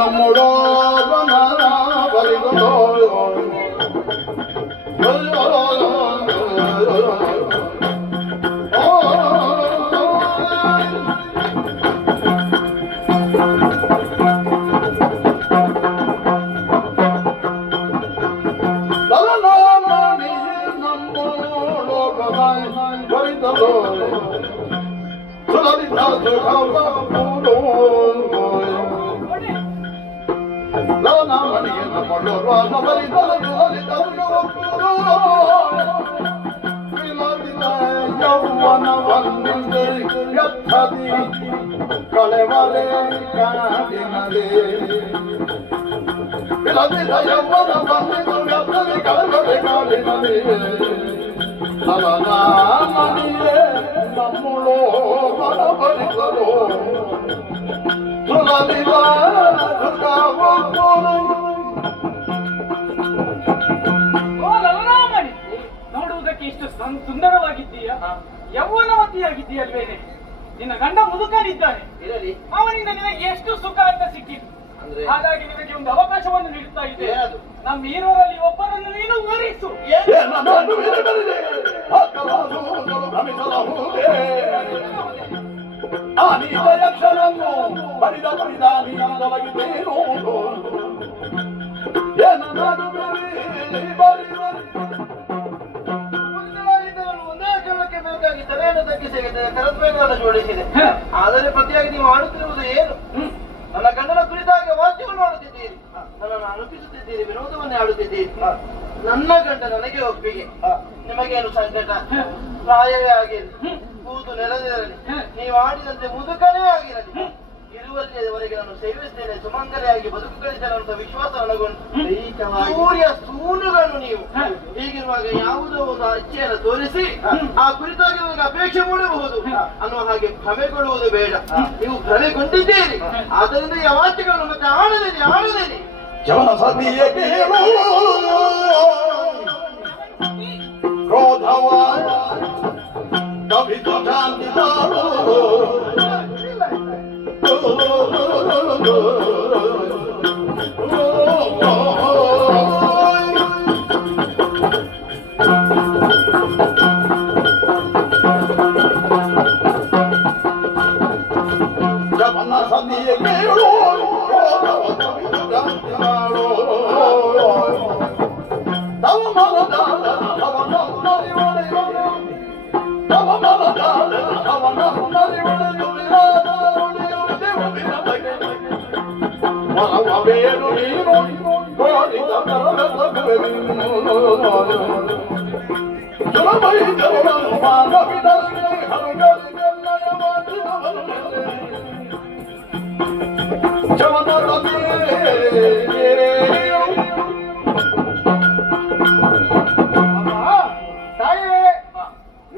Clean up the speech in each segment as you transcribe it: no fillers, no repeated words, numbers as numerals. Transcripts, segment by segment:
ನಮ್ಮಡೋ ಬಲಿದೋ ಕಳೆವರೆ ಕಾಡಿನಲೆ ಬಿಲದಿದ ಯೌವನ ಬಂದಿತು ವ್ಯರ್ಥದಿ ಕಳೆವರೆ ಕಾಡಿನಲೆ ಅವನ ಮನೆಯೇ ನಮ್ಮುಳೋ ಬರಬರಿಸಲು ಸುಲಲಿದ ದುರ್ಗಾವೋ ನೋಡುವುದಕ್ಕೆ ಇಷ್ಟು ಸುಂದರವಾಗಿದ್ದೀಯಾ, ಯೌವನವತಿಯಾಗಿದ್ದೀಯಲ್ವೇನೆ? ನಿನ್ನ ಗಂಡ ಮುದುಕನಿದ್ದಾನೆ, ಅವನಿಂದ ನಿನಗೆ ಎಷ್ಟು ಸುಖ ಅಂತ ಸಿಕ್ಕಿತು. ಹಾಗಾಗಿ ನಿನಗೆ ಒಂದು ಅವಕಾಶವನ್ನು ನೀಡುತ್ತಾ ಇದೆ. ನಮ್ಮ ಹೀರೋರಲ್ಲಿ ಒಬ್ಬರನ್ನು ನೀನು ವರಿಸು. ಜೋಡಿಸಿದೆ. ಆದರೆ ಪ್ರತಿಯಾಗಿ ನೀವು ಆಡುತ್ತಿರುವುದು ಏನು? ನನ್ನ ಗಂಡನ ಕುರಿತಾಗಿ ವಾದ್ಯವನ್ನು ಆಡುತ್ತಿದ್ದೀರಿ, ನನ್ನನ್ನು ಅನುಪಿಸುತ್ತಿದ್ದೀರಿ, ವಿನೋದವನ್ನೇ ಆಡುತ್ತಿದ್ದೀರಿ. ನನ್ನ ಗಂಡ ನನಗೆ ಒಪ್ಪಿಗೆ, ನಿಮಗೇನು ಸಂಕಟ? ಪ್ರಾಯವೇ ಆಗಿರಲಿ, ಕೂತು ನೆಲದಿರಲಿ, ನೀವು ಆಡಿದಂತೆ ಮುದುಕನೇ ಆಗಿರಲಿ, ಇರುವಲ್ಲಿಯವರೆಗೆ ನಾನು ಸೇವಿಸ್ತೇನೆ, ಸುಮಂಗಲೆಯಾಗಿ ಬದುಕು ಕಳಿಸ್ತೇನೆ ಅಂತ ವಿಶ್ವಾಸ ನನಗೊಂಡು. ಸೂರ್ಯ ಸೂನುಗಳು ನೀವು. ಹೀಗಿರುವಾಗ ಯಾವುದೋ ಒಂದು ಇಚ್ಛೆಯನ್ನು ತೋರಿಸಿ ಆ ಕುರಿತಾಗಿ ನನಗೆ ಅಪೇಕ್ಷೆ ಮೂಡಬಹುದು ಅನ್ನುವ ಹಾಗೆ ಭ್ರಮೆಗೊಳ್ಳುವುದು ಬೇಡ. ನೀವು ಭ್ರಮೆಗೊಂಡಿದ್ದೀರಿ, ಆದ್ದರಿಂದ ಈ ಅವಾಚ್ಯಗಳನ್ನು ಮತ್ತೆ ಆಡಲೇನಿ. ಜವನ ಸತಿಯ ಕ್ರೋಧವ ಕವಿತು ಶಾಂತಿ ಜವನ ಸತಿಯ ಕೇಳು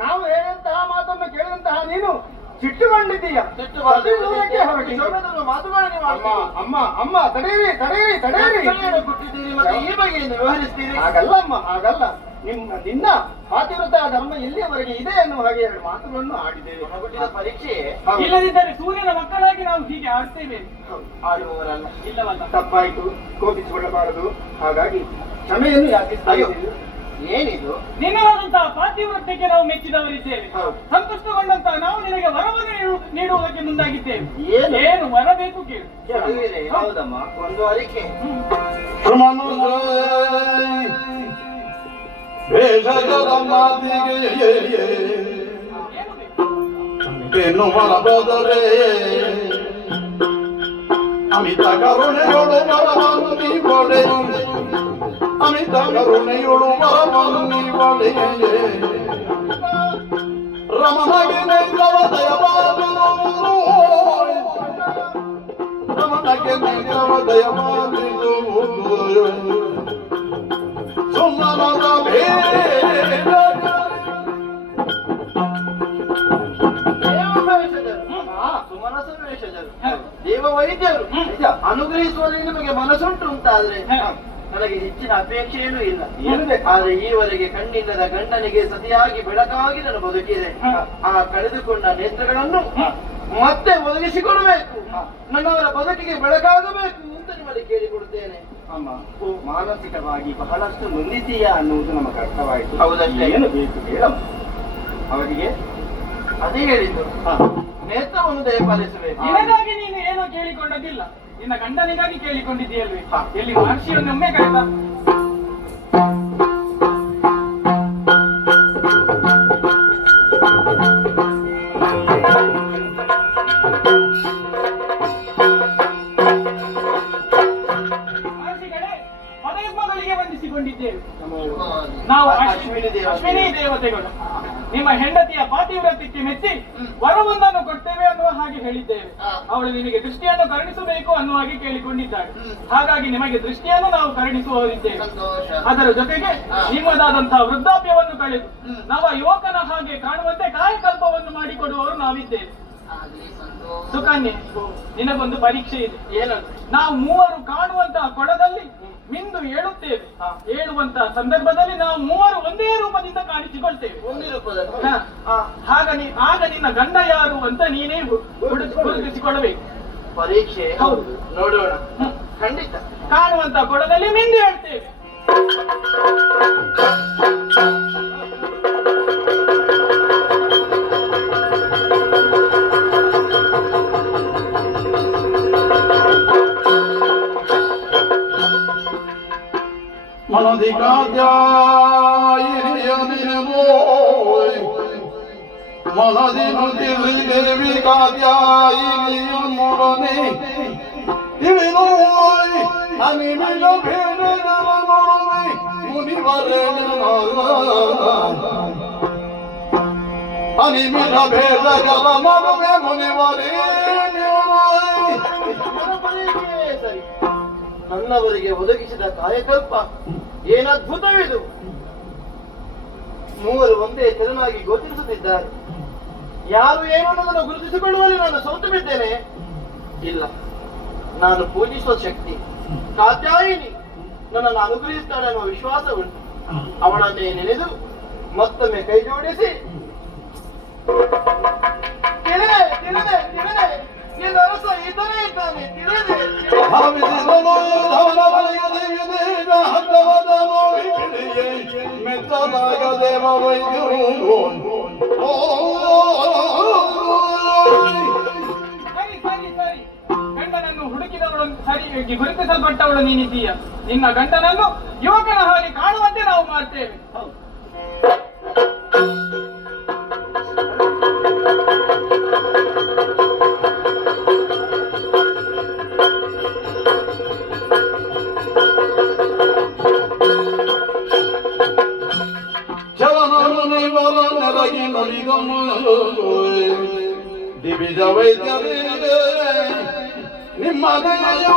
ನಾವು ಹೇಳಿದಂತಹ ಮಾತನ್ನು ಕೇಳಿದಂತಹ ನೀನು ಸಿಟ್ಟುಕೊಂಡಿದ್ದೀಯ. ಅಮ್ಮ ಅಮ್ಮ ತಡೆಯಿರಿ ಕೊಟ್ಟಿದ್ದೀರಿ, ಮತ್ತೆ ಈ ಬಗೆಯನ್ನು ವ್ಯವಹರಿಸ್ತೀರಿ? ಹಾಗಲ್ಲಮ್ಮ, ಹಾಗಲ್ಲ. ನಿನ್ನ ಪಾತಿವ್ರತ ಧರ್ಮ ಎಲ್ಲಿಯವರೆಗೆ ಇದೆ ಎನ್ನುವ ಹಾಗೆ ಎರಡು ಮಾತುಗಳನ್ನು ಆಡಿದ್ದೇವೆ. ಹುಟ್ಟಿದ ಪರೀಕ್ಷೆ ಇಲ್ಲದಿದ್ದರೆ ಸೂರ್ಯನ ಮಕ್ಕಳಾಗಿ ನಾವು ಹೀಗೆ ಆಡ್ತೇವೆ. ಆಡುವವರಲ್ಲ, ಇಲ್ಲವಲ್ಲ? ತಪ್ಪಾಯಿತು, ಕೋಪಿಸಿಕೊಳ್ಳಬಾರದು. ಹಾಗಾಗಿ ಕ್ಷಮೆಯನ್ನು ಯಾಚಿಸ್ತಾಯೋ. ಏನಿದು? ನಿನ್ನದಾದಂತಹ ಪಾತಿವ್ರತ್ಯಕ್ಕೆ ನಾವು ಮೆಚ್ಚಿದವರಿದ್ದೇವೆ. ಸಂತುಷ್ಟಗೊಂಡಂತಹ ನಾವು ನಿನಗೆ ವರವನ್ನು ನೀಡುವುದಕ್ಕೆ ಮುಂದಾಗಿದ್ದೇವೆ. ಏನು ವರ ಬೇಕು ಕೇಳು. ಹೌದಮ್ಮ, ಒಂದು ಅರಿಕೆ. ಅಮಿತ ಕರುಣೆಯೋಳು ಬರವನ್ನಿ ಬೊಡೆ, ಅಮಿತ ಕರುಣೆಯೋಳು ಬರವನ್ನಿ ಬೊಡೆ, ರಮಣಗೆ ನೈತವ ದಯವಾದುದು, ರಮಣಗೆ ನೈತವ ದಯವಾದುದು, ಸುಮ್ಮನದ ಭೇದ ದೇವ ವೈದ್ಯರು ಅನುಗ್ರಹಿಸುವಲ್ಲಿ ನಿಮಗೆ ಮನಸ್ಸುಂಟು ಅಂತಾದ್ರೆ ನನಗೆ ಹೆಚ್ಚಿನ ಅಪೇಕ್ಷೆ ಏನೂ ಇಲ್ಲ. ಆದ್ರೆ ಈವರೆಗೆ ಕಣ್ಣಿಲ್ಲದ ಗಂಡನಿಗೆ ಸತಿಯಾಗಿ ಬೆಳಕಾಗಿ ನಾನು ಬದುಕಿದೆ. ಆ ಕಳೆದುಕೊಂಡ ನೇತ್ರಗಳನ್ನು ಮತ್ತೆ ಒದಗಿಸಿಕೊಡಬೇಕು, ನನ್ನವರ ಬದುಕಿಗೆ ಬೆಳಕಾಗಬೇಕು ಅಂತ ಅಮ್ಮ ಮಾನಸಿಕವಾಗಿ ಬಹಳಷ್ಟು ನೊಂದಿದ್ದೀಯಾ ಅನ್ನುವುದು ನಮಗೆ ಅರ್ಥವಾಯಿತು. ಹೌದಷ್ಟೇ. ಏನು ಬೇಕು ಹೇಳಮ್ಮ ಅವರಿಗೆ. ಅದೇ ಹೇಳಿದ್ದು, ನೇತ್ರವನ್ನು ದಯಪಾಲಿಸಬೇಕು. ನಿನಗಾಗಿ ನೀನು ಏನೋ ಕೇಳಿಕೊಂಡದಿಲ್ಲ, ನಿನ್ನ ಗಂಡನಿಗಾಗಿ ಕೇಳಿಕೊಂಡಿದ್ದೀಯಲ್ವೇ? ಎಲ್ಲಿ ಮಹರ್ಷಿಯನ್ನೊಮ್ಮೆ ಕರೆದ. ಪದಯುಗ್ಮಗಳಿಗೆ ವಂದಿಸಿಕೊಂಡಿದ್ದೇವೆ. ನಾವು ಅಶ್ವಿನಿ ದೇವತೆಗಳು ನಿಮ್ಮ ಹೆಂಡತಿಯ ಪಾತಿವ್ರತ್ಯಕ್ಕೆ ಮೆಚ್ಚಿ ವರವೊಂದನ್ನು ಕೊಡ್ತೇವೆ ಅನ್ನುವ ಹಾಗೆ ಹೇಳಿದ್ದೇವೆ. ಅವಳು ನಿಮಗೆ ದೃಷ್ಟಿಯನ್ನು ಕರುಣಿಸಬೇಕು ಅನ್ನುವ ಹಾಗೆ ಕೇಳಿಕೊಂಡಿದ್ದಾಳೆ. ಹಾಗಾಗಿ ನಿಮಗೆ ದೃಷ್ಟಿಯನ್ನು ನಾವು ಕರುಣಿಸುವವರಿದ್ದೇವೆ. ಅದರ ಜೊತೆಗೆ ನಿಮ್ಮದಾದಂತಹ ವೃದ್ಧಾಪ್ಯವನ್ನು ಕಳೆದು ನವ ಯುವಕನ ಹಾಗೆ ಕಾಣುವಂತೆ ಕಾಯಕಲ್ಪವನ್ನು ಮಾಡಿಕೊಡುವವರು ನಾವಿದ್ದೇವೆ. ಸುಕನ್ಯೆ, ನಿನಗೊಂದು ಪರೀಕ್ಷೆ ಇದೆ. ಏನಂತ? ನಾವು ಮೂವರು ಕಾಣುವಂತಹ ಕೊಳದಲ್ಲಿ ಮಿಂದು ಏಳುತ್ತೇವೆ. ಏಳುವಂತಹ ಸಂದರ್ಭದಲ್ಲಿ ನಾವು ಮೂವರು ಒಂದೇ ರೂಪದಿಂದ ಕಾಣಿಸಿಕೊಳ್ತೇವೆ. ಒಂದೇ ರೂಪದಲ್ಲಿ? ಆಗ ನಿನ್ನ ಗಂಡ ಯಾರು ಅಂತ ನೀನೇ ಗುರುತಿಸಿಕೊಳ್ಳಬೇಕು. ಪರೀಕ್ಷೆ? ಹೌದು. ನೋಡೋಣ. ಖಂಡಿತ. ಕಾಣುವಂತಹ ಕೊಳದಲ್ಲಿ ಮಿಂದು ಹೇಳ್ತೇವೆ. ಮನದಿ ಕಾದ್ಯಾಯಿನಿಯ ಮೊರನೆ ತಿಳಿದು ಅನಿಮಿಲ ಭೇದಗಳ ನಡುವೆ ಮುನಿವರೇಣ ಅನಿಮಿಲ ಭೇದಗಳ ನಡುವೆ ಮುನಿವರೇಣ. ಸರಿ, ನನ್ನವರಿಗೆ ಒದಗಿಸಿದ ಕಾಯಕಲ್ಪ ಏನದ್ಭುತವಿದು. ಮೂವರು ಒಂದೇ ತೆರನಾಗಿ ಗೋಚರಿಸುತ್ತಿದ್ದಾರೆ. ಯಾರು ಏನು ಅನ್ನೋದನ್ನು ಗುರುತಿಸಿಕೊಳ್ಳುವಲ್ಲಿ ನಾನು ಸೋತು ಬಿದ್ದೇನೆ. ಇಲ್ಲ, ನಾನು ಪೂಜಿಸುವ ಶಕ್ತಿ ಕಾತ್ಯಾಯಿನಿ ನನ್ನನ್ನು ಅನುಗ್ರಹಿಸ್ತಾಳೆ ಅನ್ನುವ ವಿಶ್ವಾಸ ಉಂಟು. ಅವಳನ್ನೇ ನೆನೆದು ಮತ್ತೊಮ್ಮೆ ಕೈ ಜೋಡಿಸಿ ತಿಳಿದೆ ತಿಳಿದೆ ತಿಳಿದೆ ನಿನ್ನ ಅರಸ ಇತನೇ ಇದ್ದಾನೆ ತಿಳಿದೆ ಸರಿ ಸರಿ ಸರಿ, ಗಂಡನನ್ನು ಹುಡುಕಿದವಳು ಸರಿ ಗುರುತಿಸಲ್ಪಟ್ಟವಳು ನೀನಿದ್ದೀಯ. ನಿನ್ನ ಗಂಡನನ್ನು ಯುವಕನ ಹಾಗೆ ಕಾಣುವಂತೆ ನಾವು ಮಾಡ್ತೇವೆ. ನೆರಗಿ ನುಡಿದನು ದಿವಿಜ ವೈದ್ಯರಿಗೆ ನಿಮ್ಮ ದಯೆಯು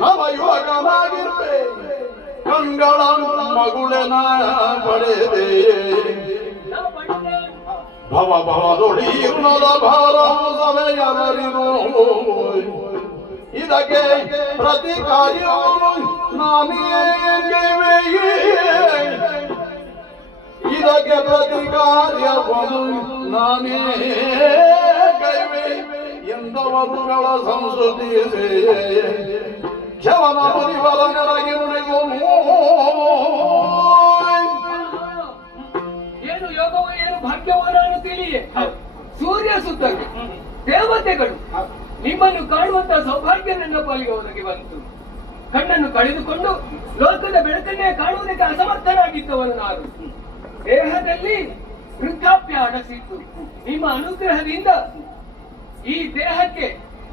ನವ ಯುವಕನಾಗಿರ್ಬೇ ಕಂಗಳ ಮಗುಳೆನ ಪಡೆದೆ ಭವ ಭವದೊಡಿ ಋಣದ ಭಾರವು ಸಭೆಯರಿರು ಇದಕ್ಕೆ ಪ್ರತಿಕಾರ್ಯ ನಾನೇ ಇದಕ್ಕೆ ಪ್ರತಿಕಾರ್ಯವನ್ನು ನಾನೇ ಕೈವೆ ಎಂದವರುಗಳ ಸಂಸ್ಕೃತಿ ಶವನ ಮುನಿವರ ನೆರಗಿ ನುಡಿದನು. ಏನು ಯೋಗವೋ ಏನು ಭಾಗ್ಯವೋ ನಾನು ತಿಳಿಯೇ. ಸೂರ್ಯ ಸುತ್ತಗೆ ದೇವತೆಗಳು ನಿಮ್ಮನ್ನು ಕಾಣುವಂತಹ ಸೌಭಾಗ್ಯ ನನ್ನ ಪಾಲಿಗೆ ಒದಗಿ ಬಂತು. ಕಣ್ಣನ್ನು ಕಳೆದುಕೊಂಡು ಲೋಕದ ಬೆಳಕನ್ನೇ ಕಾಣುವುದಕ್ಕೆ ಅಸಮರ್ಥನಾಗಿದ್ದವನು ನಾನು. ದೇಹದಲ್ಲಿ ವೃದ್ಧಾಪ್ಯ ಅಡಸಿತ್ತು. ನಿಮ್ಮ ಅನುಗ್ರಹದಿಂದ ಈ ದೇಹಕ್ಕೆ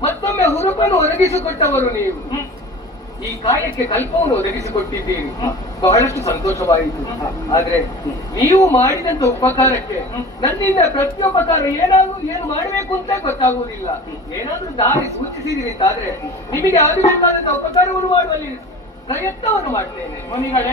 ಮತ್ತೊಮ್ಮೆ ಹುರುಪನ್ನು ಒದಗಿಸಿಕೊಟ್ಟವರು ನೀವು. ಈ ಕಾಯಕ್ಕೆ ಕಲ್ಪವನ್ನು ಒದಗಿಸಿಕೊಟ್ಟಿದ್ದೀರಿ, ಬಹಳಷ್ಟು ಸಂತೋಷವಾಯಿತು. ಆದ್ರೆ ನೀವು ಮಾಡಿದಂತ ಉಪಕಾರಕ್ಕೆ ನನ್ನಿಂದ ಪ್ರತ್ಯುಪಕಾರ ಏನು ಮಾಡಬೇಕು ಅಂತ ಗೊತ್ತಾಗುವುದಿಲ್ಲ. ಏನಾದ್ರೂ ದಾರಿ ಸೂಚಿಸಿದಿರಿ ಅಂತಾದ್ರೆ ನಿಮಗೆ ಆಗಬೇಕಾದಂತ ಉಪಕಾರವನ್ನು ಮಾಡುವಲ್ಲಿ ಪ್ರಯತ್ನವನ್ನು ಮಾಡ್ತೇನೆ. ಮುನಿಗಳೇ